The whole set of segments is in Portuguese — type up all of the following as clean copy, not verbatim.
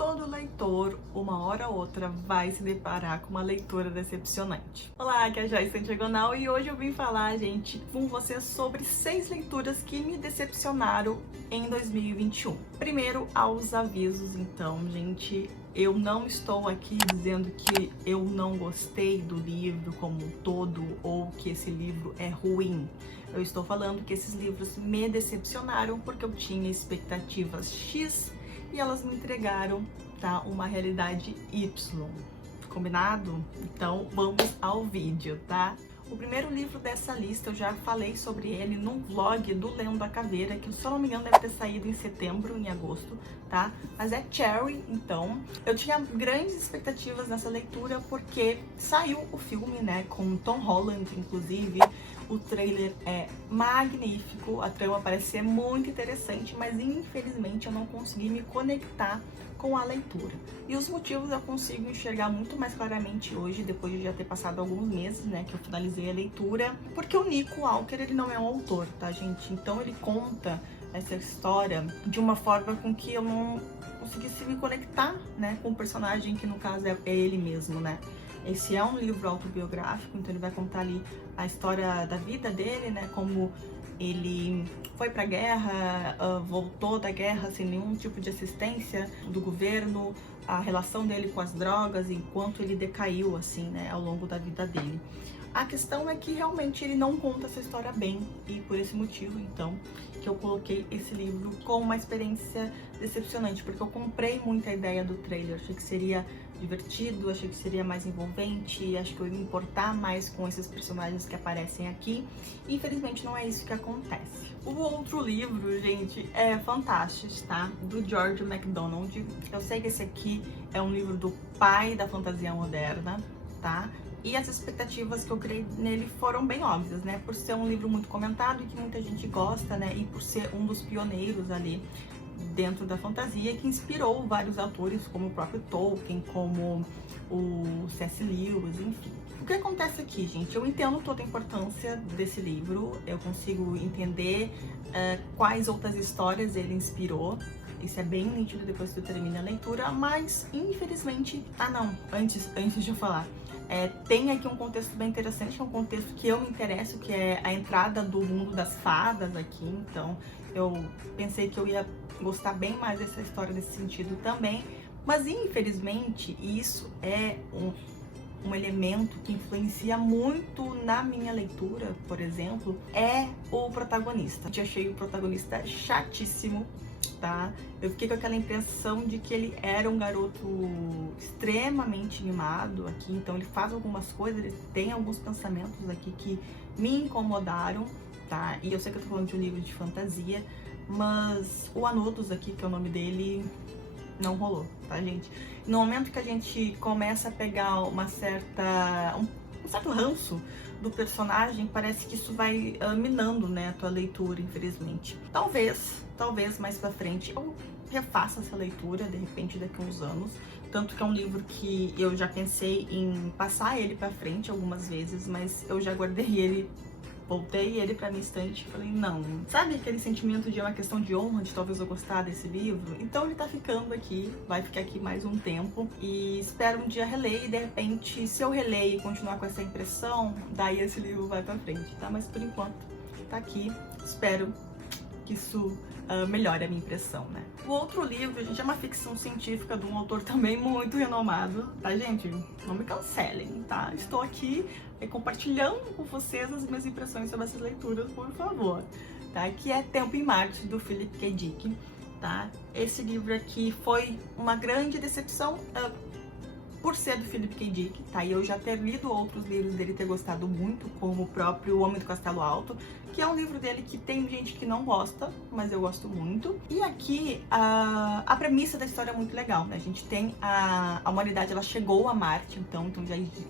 todo leitor, uma hora ou outra, vai se deparar com uma leitura decepcionante. Olá, aqui é a Joyce Santiagonal e hoje eu vim falar, gente, com vocês sobre 6 leituras que me decepcionaram em 2021. Primeiro, aos avisos, então, gente, eu não estou aqui dizendo que eu não gostei do livro como um todo ou que esse livro é ruim. Eu estou falando que esses livros me decepcionaram porque eu tinha expectativas X e elas me entregaram, tá, uma realidade Y. Combinado? Então vamos ao vídeo, tá? O primeiro livro dessa lista, eu já falei sobre ele num vlog do Lendo a Caveira, que se eu não me engano deve ter saído em setembro, em agosto, tá? Mas é Cherry, então. Eu tinha grandes expectativas nessa leitura porque saiu o filme, né, com Tom Holland, inclusive. O trailer é magnífico, a trama parece ser muito interessante, mas infelizmente eu não consegui me conectar com a leitura. E os motivos eu consigo enxergar muito mais claramente hoje, depois de já ter passado alguns meses, né, que eu finalizei a leitura, porque o Nico Walker, ele não é um autor, tá, gente? Então ele conta essa história de uma forma com que eu não conseguisse me conectar, né, com o personagem, que no caso é ele mesmo, né? Esse é um livro autobiográfico, então ele vai contar ali a história da vida dele, né, como ele foi pra guerra, voltou da guerra sem nenhum tipo de assistência do governo, a relação dele com as drogas, enquanto ele decaiu, assim, né, ao longo da vida dele. A questão é que realmente ele não conta essa história bem, e por esse motivo, então, que eu coloquei esse livro com uma experiência decepcionante, porque eu comprei muita ideia do trailer, achei que seria divertido, achei que seria mais envolvente, acho que eu ia me importar mais com esses personagens que aparecem aqui. E infelizmente não é isso que acontece. O outro livro, gente, é Fantastic, tá? Do George MacDonald. Eu sei que esse aqui é um livro do pai da fantasia moderna, tá? E as expectativas que eu criei nele foram bem óbvias, né? Por ser um livro muito comentado e que muita gente gosta, né? E por ser um dos pioneiros ali dentro da fantasia, que inspirou vários autores, como o próprio Tolkien, como o C.S. Lewis, enfim. O que acontece aqui, gente? Eu entendo toda a importância desse livro, eu consigo entender quais outras histórias ele inspirou. Isso é bem nítido depois que eu termino a leitura, mas infelizmente... Antes de eu falar, tem aqui um contexto bem interessante, que é um contexto que eu me interesso, que é a entrada do mundo das fadas aqui, então eu pensei que eu ia gostar bem mais dessa história nesse sentido também, mas infelizmente isso é um elemento que influencia muito na minha leitura, por exemplo, é o protagonista. Eu achei o protagonista chatíssimo, tá? Eu fiquei com aquela impressão de que ele era um garoto extremamente mimado aqui, então ele faz algumas coisas, ele tem alguns pensamentos aqui que me incomodaram, tá? E eu sei que eu tô falando de um livro de fantasia, mas o Anudos aqui, que é o nome dele, não rolou, tá, gente? No momento que a gente começa a pegar um certo ranço do personagem, parece que isso vai minando, né, a tua leitura, infelizmente. Talvez mais pra frente eu refaça essa leitura, de repente daqui a uns anos. Tanto que é um livro que eu já pensei em passar ele pra frente algumas vezes, mas eu já guardei ele, voltei ele pra minha estante e falei, não. Sabe aquele sentimento de uma questão de honra, de talvez eu gostar desse livro? Então ele tá ficando aqui, vai ficar aqui mais um tempo e espero um dia reler e de repente, se eu reler e continuar com essa impressão, daí esse livro vai pra frente, tá? Mas por enquanto tá aqui, espero que isso melhore a minha impressão, né? O outro livro, gente, é uma ficção científica de um autor também muito renomado, tá, gente? Não me cancelem, tá? Estou aqui compartilhando com vocês as minhas impressões sobre essas leituras, por favor, tá? Que é Tempo em Marte, do Philip K. Dick, tá? Esse livro aqui foi uma grande decepção por ser do Philip K. Dick, tá? E eu já ter lido outros livros dele e ter gostado muito, como o próprio O Homem do Castelo Alto, que é um livro dele que tem gente que não gosta, mas eu gosto muito. E aqui, a premissa da história é muito legal, né? A gente tem a humanidade, ela chegou a Marte, então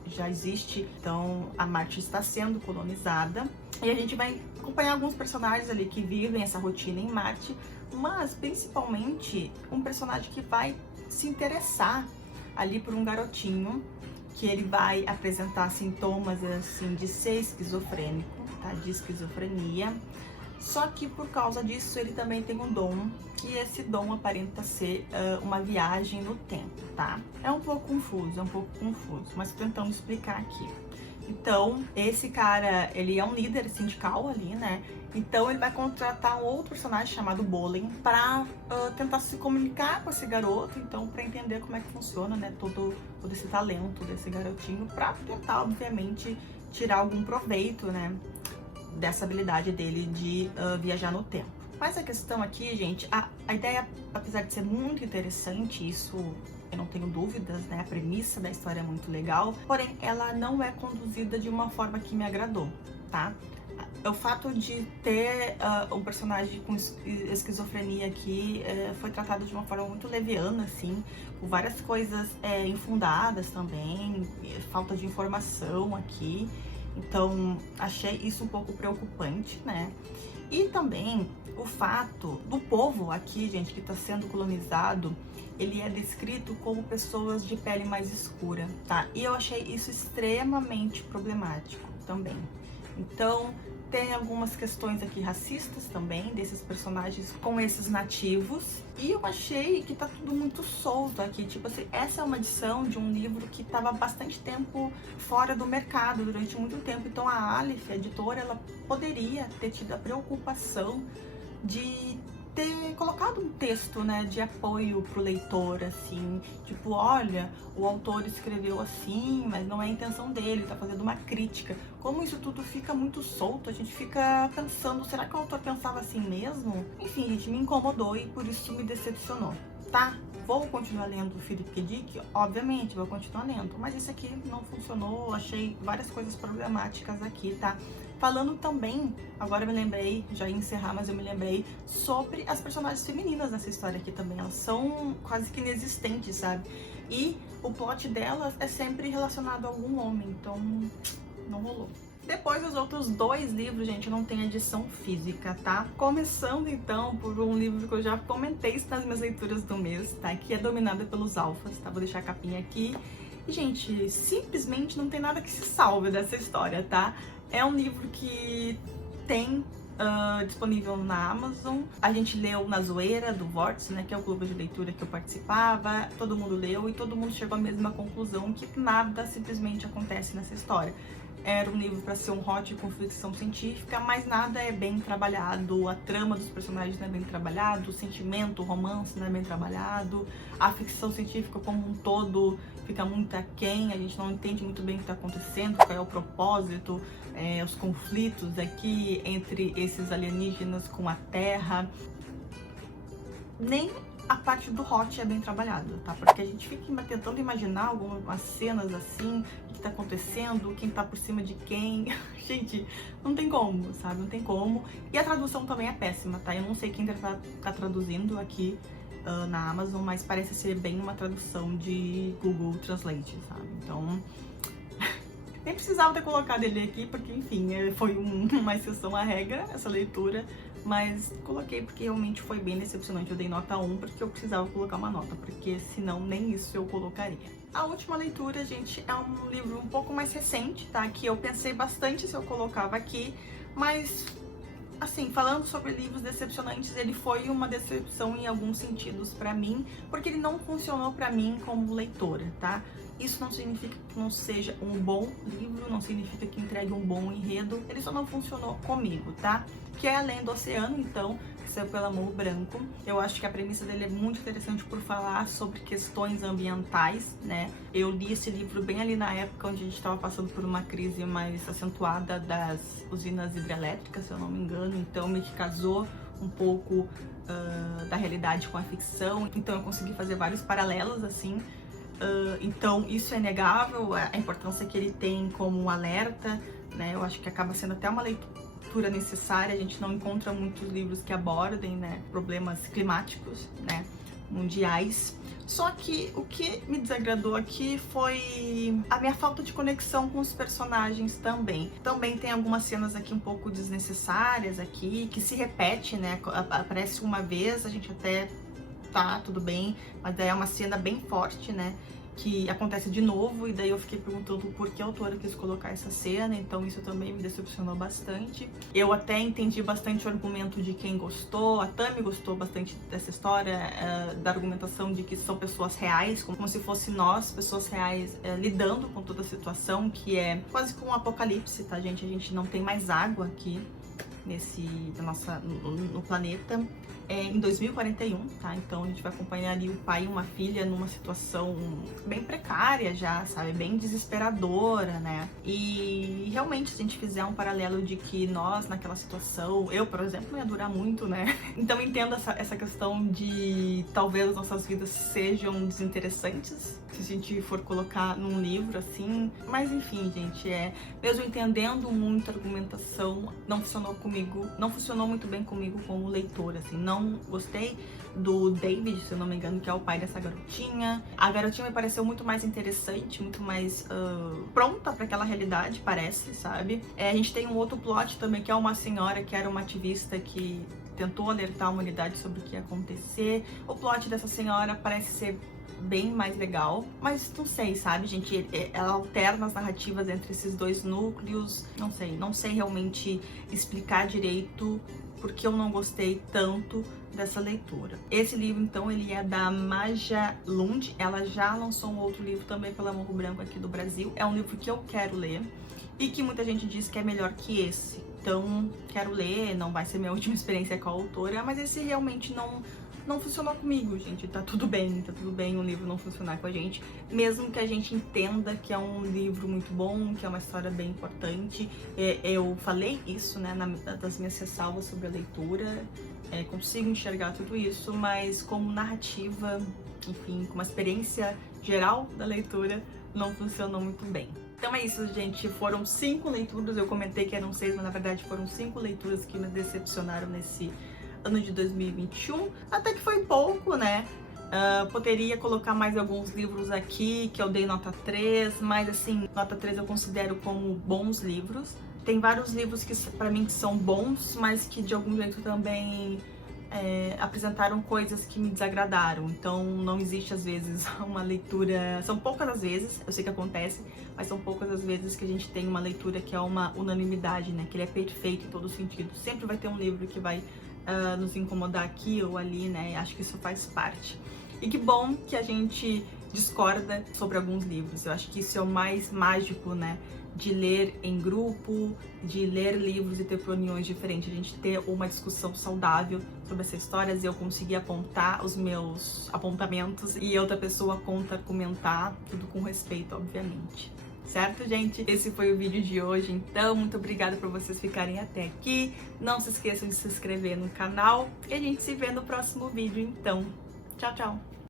já existe, então a Marte está sendo colonizada. E a gente vai acompanhar alguns personagens ali que vivem essa rotina em Marte, mas principalmente um personagem que vai se interessar ali por um garotinho, que ele vai apresentar sintomas assim de ser esquizofrênico, tá? De esquizofrenia. Só que por causa disso ele também tem um dom, e esse dom aparenta ser uma viagem no tempo, tá? É um pouco confuso, mas tô tentando explicar aqui. Então, esse cara, ele é um líder sindical ali, né? Então ele vai contratar um outro personagem chamado Bolin pra tentar se comunicar com esse garoto, então pra entender como é que funciona, né, todo esse talento desse garotinho, pra tentar, obviamente, tirar algum proveito, né, dessa habilidade dele de viajar no tempo. Mas a questão aqui, gente, a ideia, apesar de ser muito interessante, isso eu não tenho dúvidas, né? A premissa da história é muito legal, porém ela não é conduzida de uma forma que me agradou, tá? O fato de ter um personagem com esquizofrenia aqui foi tratado de uma forma muito leviana, assim, com várias coisas infundadas também, falta de informação aqui. Então, achei isso um pouco preocupante, né? E também o fato do povo aqui, gente, que está sendo colonizado, ele é descrito como pessoas de pele mais escura, tá? E eu achei isso extremamente problemático também. Então, tem algumas questões aqui racistas também, desses personagens com esses nativos. E eu achei que tá tudo muito solto aqui. Tipo assim, essa é uma edição de um livro que tava bastante tempo fora do mercado, durante muito tempo. Então a Aleph, a editora, ela poderia ter tido a preocupação de ter colocado um texto, né, de apoio pro leitor, assim, tipo, olha, o autor escreveu assim, mas não é a intenção dele, tá fazendo uma crítica. Como isso tudo fica muito solto, a gente fica pensando, será que o autor pensava assim mesmo? Enfim, gente, me incomodou e por isso me decepcionou, tá? Vou continuar lendo Philip K. Dick? Obviamente, vou continuar lendo, mas esse aqui não funcionou, achei várias coisas problemáticas aqui, tá? Falando também, agora eu me lembrei, já ia encerrar, mas eu me lembrei, sobre as personagens femininas nessa história aqui também. Elas são quase que inexistentes, sabe? E o plot delas é sempre relacionado a algum homem, então não rolou. Depois os outros dois livros, gente, não tem edição física, tá? Começando então por um livro que eu já comentei nas minhas leituras do mês, tá? Que é Dominada pelos Alfas, tá? Vou deixar a capinha aqui. E, gente, simplesmente não tem nada que se salve dessa história, tá? É um livro que tem disponível na Amazon. A gente leu na Zoeira do Vórtice, né, que é o clube de leitura que eu participava. Todo mundo leu e todo mundo chegou à mesma conclusão, que nada simplesmente acontece nessa história. Era um livro para ser um hot com ficção científica, mas nada é bem trabalhado, a trama dos personagens não é bem trabalhado, o sentimento, o romance não é bem trabalhado, a ficção científica como um todo fica muito aquém, a gente não entende muito bem o que está acontecendo, qual é o propósito, os conflitos aqui entre esses alienígenas com a Terra. Nem a parte do hot é bem trabalhada, tá? Porque a gente fica tentando imaginar algumas cenas assim, o que tá acontecendo, quem tá por cima de quem. Gente, não tem como, sabe? Não tem como. E a tradução também é péssima, tá? Eu não sei quem tá traduzindo aqui na Amazon, mas parece ser bem uma tradução de Google Translate, sabe? Então, nem precisava ter colocado ele aqui, porque, enfim, foi uma exceção à regra, essa leitura. Mas coloquei porque realmente foi bem decepcionante. Eu dei nota 1 porque eu precisava colocar uma nota, porque senão nem isso eu colocaria. A última leitura, gente, é um livro um pouco mais recente, tá? Que eu pensei bastante se eu colocava aqui, mas, assim, falando sobre livros decepcionantes, ele foi uma decepção em alguns sentidos pra mim, porque ele não funcionou pra mim como leitora, tá? Isso não significa que não seja um bom livro, não significa que entregue um bom enredo, ele só não funcionou comigo, tá? Que é Além do Oceano, então, que saiu pela Morro Branco. Eu acho que a premissa dele é muito interessante por falar sobre questões ambientais, né? Eu li esse livro bem ali na época onde a gente estava passando por uma crise mais acentuada das usinas hidrelétricas, se eu não me engano, então meio que casou um pouco da realidade com a ficção, então eu consegui fazer vários paralelos, assim. Então isso é inegável, a importância que ele tem como um alerta, né? Eu acho que acaba sendo até uma leitura necessária. A gente não encontra muitos livros que abordem, né, problemas climáticos, né, mundiais. Só que o que me desagradou aqui foi a minha falta de conexão com os personagens também. Também tem algumas cenas aqui um pouco desnecessárias aqui, que se repete, né? Aparece uma vez, a gente até tá, tudo bem, mas daí é uma cena bem forte, né? que acontece de novo, e daí eu fiquei perguntando por que a autora quis colocar essa cena, então isso também me decepcionou bastante. Eu até entendi bastante o argumento de quem gostou, a Tami gostou bastante dessa história, da argumentação de que são pessoas reais, como se fosse nós, pessoas reais, lidando com toda a situação, que é quase como um apocalipse, tá, gente? A gente não tem mais água aqui no planeta. Em 2041, tá? Então a gente vai acompanhar ali o pai e uma filha numa situação bem precária já, sabe? Bem desesperadora, né? E realmente, se a gente fizer um paralelo de que nós, naquela situação, eu, por exemplo, não ia durar muito, né? Então entendo essa questão de talvez as nossas vidas sejam desinteressantes, se a gente for colocar num livro, assim. Mas enfim, gente, mesmo entendendo muito a argumentação, não funcionou comigo, não funcionou muito bem comigo como leitora, assim. Não gostei do David, se eu não me engano, que é o pai dessa garotinha. A garotinha me pareceu muito mais interessante, muito mais pronta para aquela realidade, parece, sabe? A gente tem um outro plot também, que é uma senhora que era uma ativista que tentou alertar a humanidade sobre o que ia acontecer. O plot dessa senhora parece ser bem mais legal, mas não sei, sabe, gente? Ela alterna as narrativas entre esses dois núcleos. Não sei realmente explicar direito porque eu não gostei tanto dessa leitura. Esse livro, então, ele é da Maja Lund. Ela já lançou um outro livro também pela Morro Branco aqui do Brasil. É um livro que eu quero ler e que muita gente diz que é melhor que esse. Então, quero ler, não vai ser minha última experiência com a autora, mas esse realmente não funcionou comigo, gente. Tá tudo bem um livro não funcionar com a gente, mesmo que a gente entenda que é um livro muito bom, que é uma história bem importante. Eu falei isso, né, das minhas ressalvas sobre a leitura, consigo enxergar tudo isso, mas como narrativa, enfim, como experiência geral da leitura, não funcionou muito bem. Então é isso, gente. Foram 5 leituras, eu comentei que eram 6, mas na verdade foram 5 leituras que me decepcionaram nesse ano de 2021, até que foi pouco, né? Poderia colocar mais alguns livros aqui, que eu dei nota 3, mas assim, nota 3 eu considero como bons livros. Tem vários livros que pra mim são bons, mas que de algum jeito também apresentaram coisas que me desagradaram. Então não existe às vezes uma leitura, são poucas as vezes, eu sei que acontece, mas são poucas as vezes que a gente tem uma leitura que é uma unanimidade, né? Que ele é perfeito em todo sentido. Sempre vai ter um livro que vai nos incomodar aqui ou ali, né? Acho que isso faz parte. E que bom que a gente discorda sobre alguns livros. Eu acho que isso é o mais mágico, né? De ler em grupo, de ler livros e ter opiniões diferentes. A gente ter uma discussão saudável sobre essas histórias e eu conseguir apontar os meus apontamentos e outra pessoa contra-argumentar, tudo com respeito, obviamente. Certo, gente? Esse foi o vídeo de hoje, então muito obrigada por vocês ficarem até aqui. Não se esqueçam de se inscrever no canal e a gente se vê no próximo vídeo, então. Tchau, tchau!